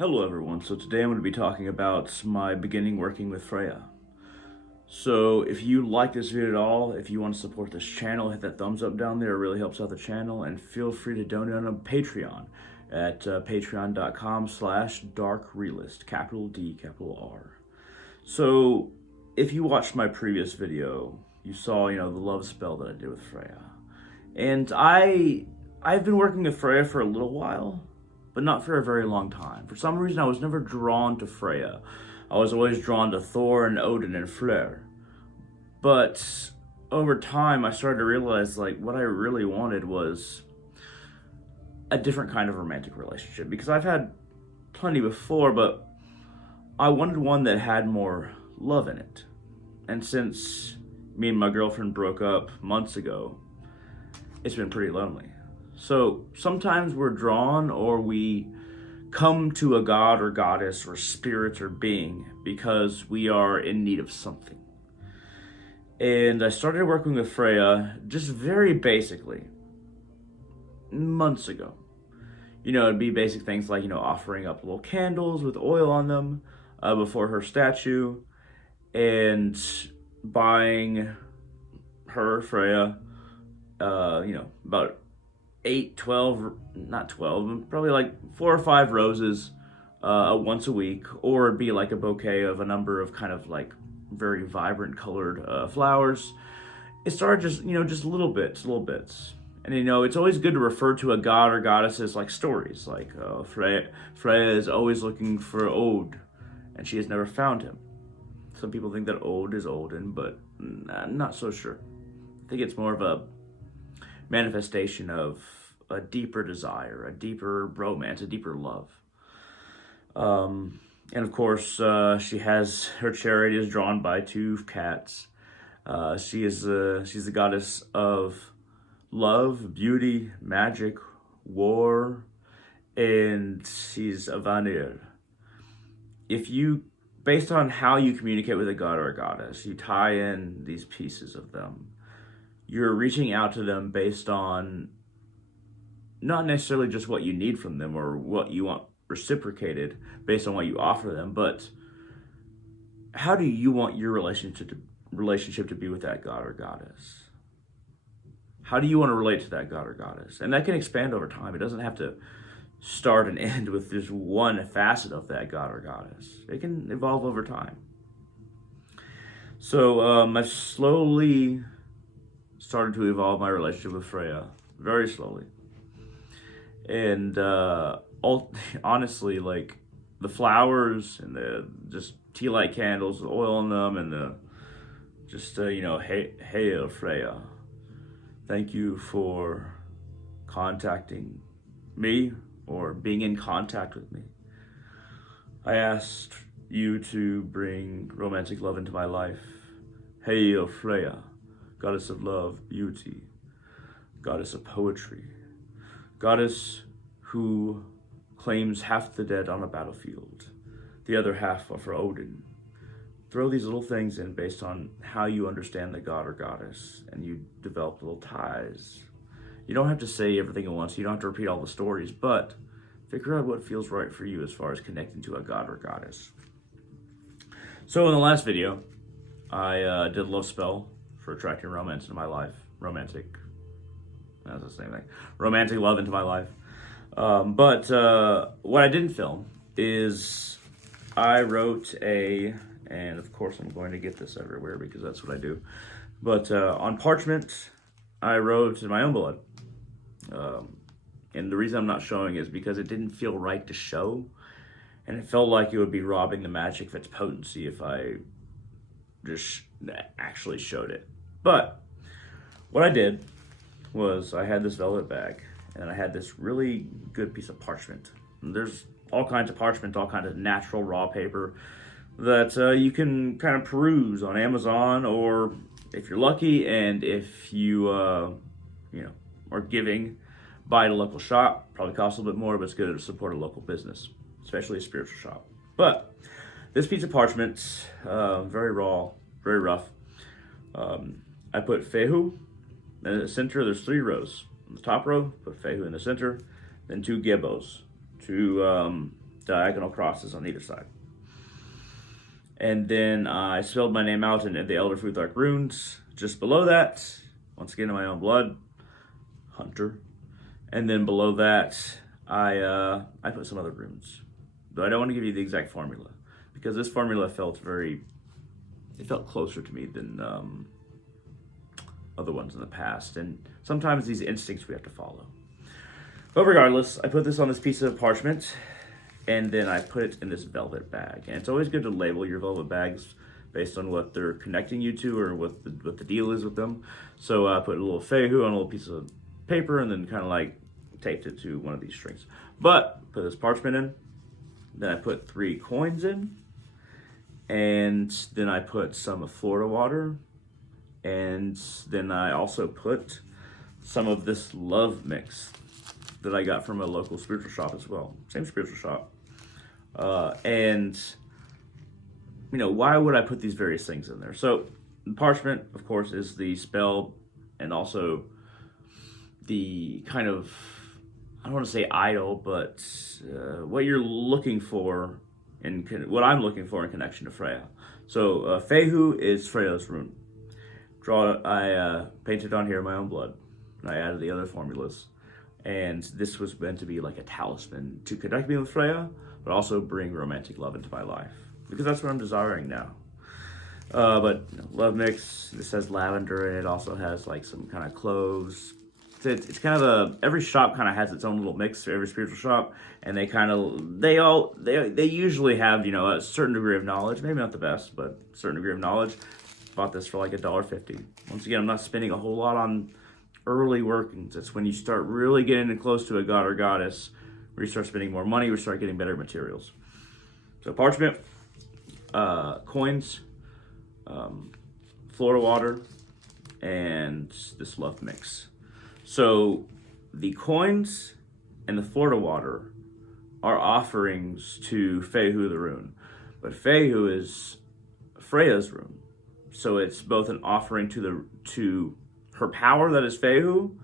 Hello everyone, so today I'm going to be talking about my beginning working with Freya. So if you like this video at all, if you want to support this channel, hit that thumbs up down there, it really helps out the channel, and feel free to donate on Patreon at patreon.com/darkrealist, capital D, capital R. So if you watched my previous video, you saw, the love spell that I did with Freya. And I've been working with Freya for a little while, but not for a very long time. For some reason, I was never drawn to Freya. I was always drawn to Thor and Odin and Fleur. But over time, I started to realize, what I really wanted was a different kind of romantic relationship. Because I've had plenty before, but I wanted one that had more love in it. And since me and my girlfriend broke up months ago, it's been pretty lonely. So sometimes we're drawn or we come to a god or goddess or spirit or being because we are in need of something. And I started working with Freya just very basically months ago. It'd be basic things like, offering up little candles with oil on them before her statue, and buying her, Freya, about probably like 4 or 5 roses once a week, or it'd be like a bouquet of a number of kind of like very vibrant colored flowers. It started just little bits. And it's always good to refer to a god or goddess as like stories, like Freya is always looking for Odin, and she has never found him. Some people think that Odin is Odin, but I'm not so sure. I think it's more of a manifestation of a deeper desire, a deeper romance, a deeper love. And of course, her chariot is drawn by 2 cats. She's the goddess of love, beauty, magic, war, and she's a Vanir. Based on how you communicate with a god or a goddess, you tie in these pieces of them. You're reaching out to them based on not necessarily just what you need from them or what you want reciprocated based on what you offer them, but how do you want your relationship to be with that god or goddess? How do you want to relate to that god or goddess? And that can expand over time. It doesn't have to start and end with just one facet of that god or goddess. It can evolve over time. So I've slowly started to evolve my relationship with Freya, very slowly. And honestly, like the flowers and the just tea light candles with oil on them, and the just hey Freya, thank you for contacting me or being in contact with me. I asked you to bring romantic love into my life. Hey Freya, goddess of love, beauty, goddess of poetry, goddess who claims half the dead on a battlefield, the other half are for Odin. Throw these little things in based on how you understand the god or goddess, and you develop little ties. You don't have to say everything at once, you don't have to repeat all the stories, but figure out what feels right for you as far as connecting to a god or goddess. So in the last video, I did a love spell for attracting romance into my life. That's the same thing. Romantic love into my life. But what I didn't film is I wrote and of course I'm going to get this everywhere because that's what I do. But on parchment, I wrote in my own blood. And the reason I'm not showing is because it didn't feel right to show. And it felt like it would be robbing the magic of its potency if I just actually showed it. But what I did was I had this velvet bag, and I had this really good piece of parchment. And there's all kinds of parchment, all kinds of natural raw paper that you can kind of peruse on Amazon, or if you're lucky and if you are giving, buy at a local shop. Probably costs a little bit more, but it's good to support a local business, especially a spiritual shop. But this piece of parchment, very raw, very rough. I put Fehu in the center. There's 3 rows. On the top row, put Fehu in the center, then 2 Gebos, 2 diagonal crosses on either side. And then I spelled my name out in the Elder Futhark runes. Just below that, once again in my own blood, Hunter. And then below that, I put some other runes. Though I don't want to give you the exact formula, because this formula felt closer to me than other ones in the past. And sometimes these instincts we have to follow. But regardless, I put this on this piece of parchment, and then I put it in this velvet bag. And it's always good to label your velvet bags based on what they're connecting you to or what the deal is with them. So I put a little Fehu on a little piece of paper and then kind of like taped it to one of these strings. But put this parchment in, then I put 3 coins in, and then I put some of Florida water, and then I also put some of this love mix that I got from a local spiritual shop as well. Same spiritual shop. And, you know, why would I put these various things in there? So, the parchment, of course, is the spell and also the kind of, I don't want to say idol, but what you're looking for, what I'm looking for in connection to Freya. So, Fehu is Freya's rune. I painted on here my own blood, and I added the other formulas. And this was meant to be like a talisman to connect me with Freya, but also bring romantic love into my life, because that's what I'm desiring now. But you know, love mix, this has lavender in it, also has like some kind of cloves. It's kind of every shop kind of has its own little mix, every spiritual shop, and they usually have, you know, a certain degree of knowledge, maybe not the best, but a certain degree of knowledge. Bought this for like $1.50. Once again, I'm not spending a whole lot on early workings. It's when you start really getting close to a god or goddess where you start spending more money, we start getting better materials. So parchment, coins, Florida water, and this love mix. So the coins and the Florida water are offerings to Fehu the rune, but Fehu is Freya's rune. So it's both an offering to her power that is Fehu,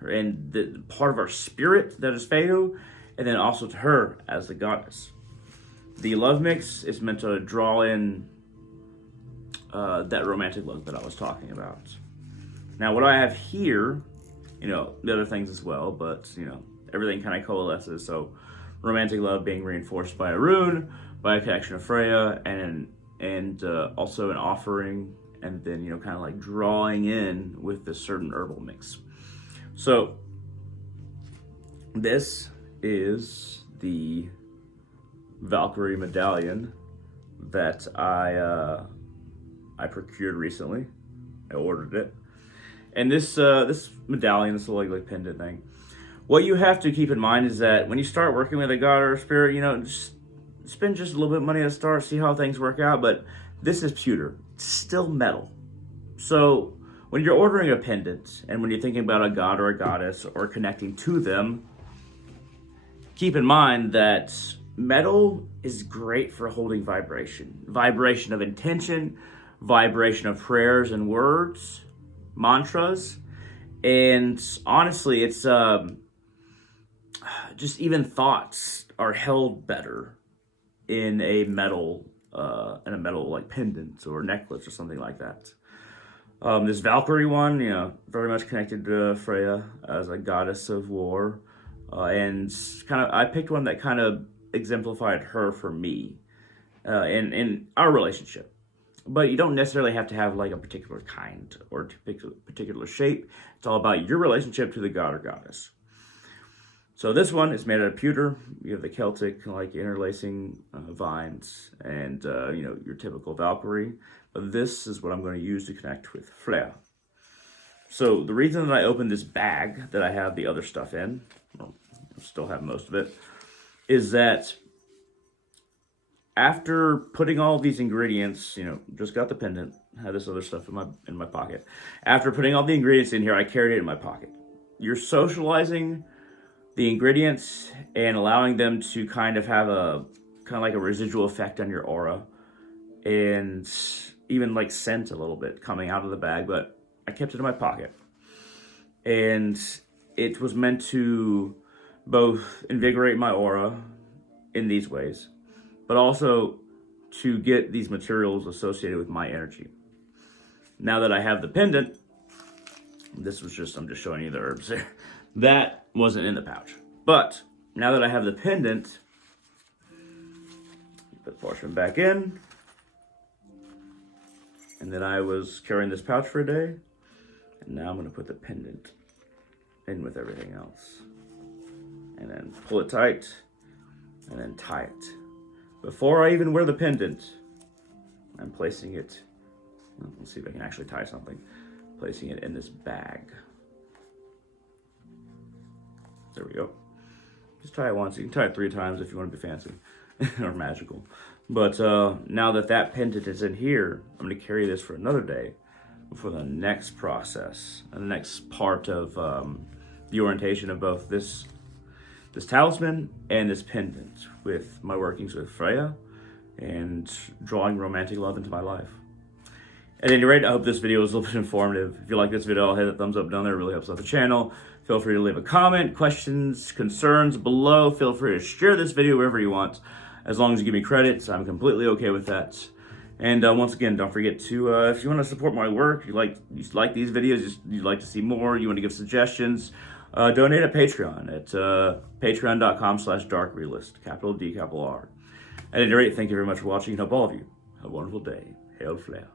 and the part of our spirit that is Fehu, and then also to her as the goddess. The love mix is meant to draw in that romantic love that I was talking about. Now, what I have here, you know, the other things as well, but, you know, everything kind of coalesces. So romantic love being reinforced by a rune, by a connection of Freya, and also an offering, and then, you know, kind of like drawing in with this certain herbal mix. So this is the Valkyrie medallion that I procured recently. I ordered it. And this medallion, this little like pendant thing, what you have to keep in mind is that when you start working with a god or a spirit, you know, just spend just a little bit of money at the start, see how things work out. But this is pewter. It's still metal. So when you're ordering a pendant and when you're thinking about a god or a goddess or connecting to them, keep in mind that metal is great for holding vibration. Vibration of intention, vibration of prayers and words, mantras. And honestly, it's just even thoughts are held better in a metal like pendant or necklace or something like that. This Valkyrie one, you know, very much connected to Freya as a goddess of war, and I picked one that kind of exemplified her for me in our relationship. But you don't necessarily have to have like a particular kind or particular shape. It's all about your relationship to the god or goddess. So this one is made out of pewter. You have the Celtic like interlacing vines and you know, your typical Valkyrie. But this is what I'm going to use to connect with Freya. So the reason that I opened this bag that I have the other stuff in, well, I still have most of it, is that after putting all of these ingredients, you know, just got the pendant, had this other stuff in my pocket. After putting all the ingredients in here, I carried it in my pocket. You're socializing the ingredients and allowing them to kind of have a like a residual effect on your aura, and even like scent a little bit coming out of the bag. But I kept it in my pocket, and it was meant to both invigorate my aura in these ways, but also to get these materials associated with my energy. Now that I have the pendant, I'm just showing you the herbs there. That wasn't in the pouch. But now that I have the pendant, put the parchment back in. And then I was carrying this pouch for a day. And now I'm going to put the pendant in with everything else. And then pull it tight. And then tie it. Before I even wear the pendant, I'm placing it, let's see if I can actually tie something, placing it in this bag. There we go. Just tie it once. You can tie it 3 times if you want to be fancy or magical. But now that that pendant is in here, I'm going to carry this for another day for the next process and the next part of the orientation of both this talisman and this pendant with my workings with Freya and drawing romantic love into my life. At any rate, I hope this video was a little bit informative. If you like this video, hit the thumbs up down there. It really helps out the channel. Feel free to leave a comment, questions, concerns below. Feel free to share this video wherever you want. As long as you give me credit, I'm completely okay with that. And once again, don't forget to, if you want to support my work, you like these videos, you'd like to see more, you want to give suggestions, donate at Patreon at patreon.com/darkrealist, capital D, capital R. At any rate, thank you very much for watching, and hope all of you have a wonderful day. Hail Freya.